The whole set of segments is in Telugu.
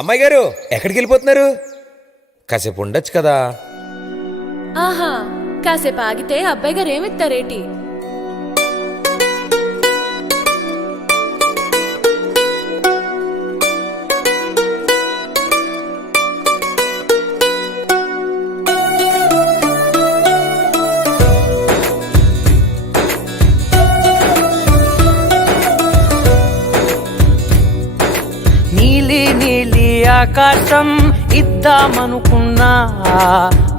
అమ్మాయి గారు ఎక్కడికి వెళ్ళిపోతున్నారు? కాసేపు ఉండొచ్చు కదా. ఆహా, కాసేపు ఆగితే అబ్బాయి గారు ఏమిస్తారేటి? నీలి నీలి ఆకాశం ఇద్దామనుకున్నా,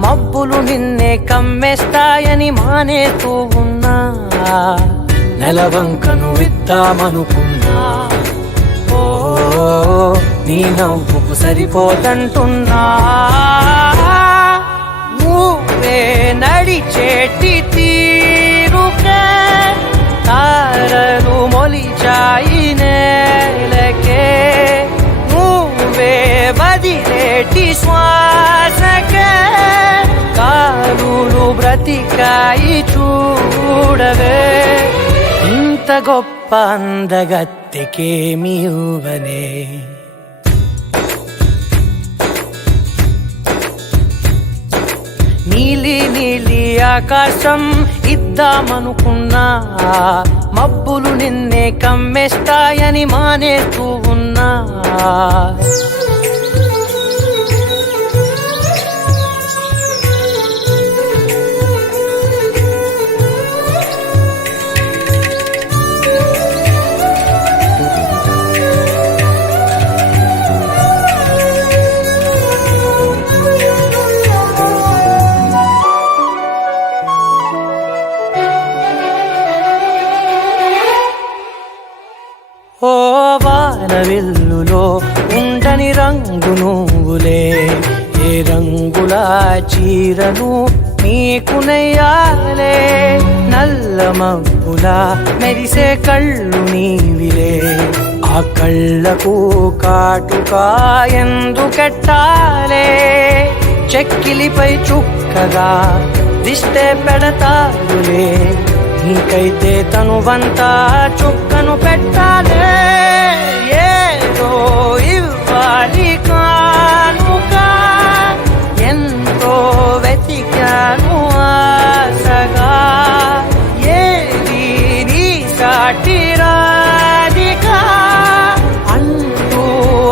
మబ్బులు నిన్నే కమ్మేస్తాయని మానేతూ ఉన్నా. నెలవంకను ఇద్దామనుకున్నా, ఓ నీ నవ్వుకు సరిపోదంటున్నా. నువ్వే నడిచేటి తీరుకే తారలు మొలిచాయి నేలకే. నువ్వే వదిలేటి శ్వాసకే కారులు బ్రతికాయి చూడవే. ఇంత గొప్ప అందగత్తెకేమి ఇవ్వనే. నీలి నీలి ఆకాశం ఇద్దామనుకున్నా, మబ్బులు నిన్నే కమ్మేస్తాయని మానేస్తూ ఉన్నా. ఓ వానవిల్లులో ఉండని రంగు నువ్వులే, ఏ రంగుల చీరను నీకు నెయ్యాలే. నల్ల మబ్బులా మెరిసే కళ్ళు నీవిలే, ఆ కళ్ళకు కాటుకా ఎందుకెట్టాలే. చెక్కిలిపై చుక్కగా దిష్టే పెడతారులే, నీకైతే తనువంతా చుక్కను పెట్టాలే. ఏదో ఇవ్వాలి కానుక, ఎంతో వెతికాను ఆశగా. ఏది నీ సాటి రాధిక అంటూ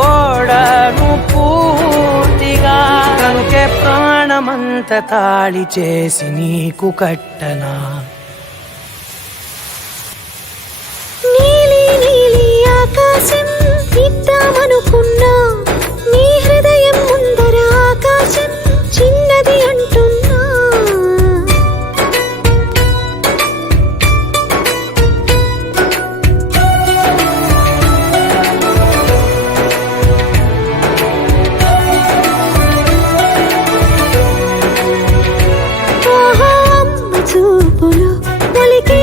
ఓడను పూర్తిగా. కనుకే ప్రాణమంత తాళి చేసి నీకు కట్టనా. ఆకాశం ఇద్దామనుకున్నా, నీ హృదయం ముందర ఆకాశం చిన్నది అంటున్నా. ఆహా, అమ్మ చూపులు మొలికే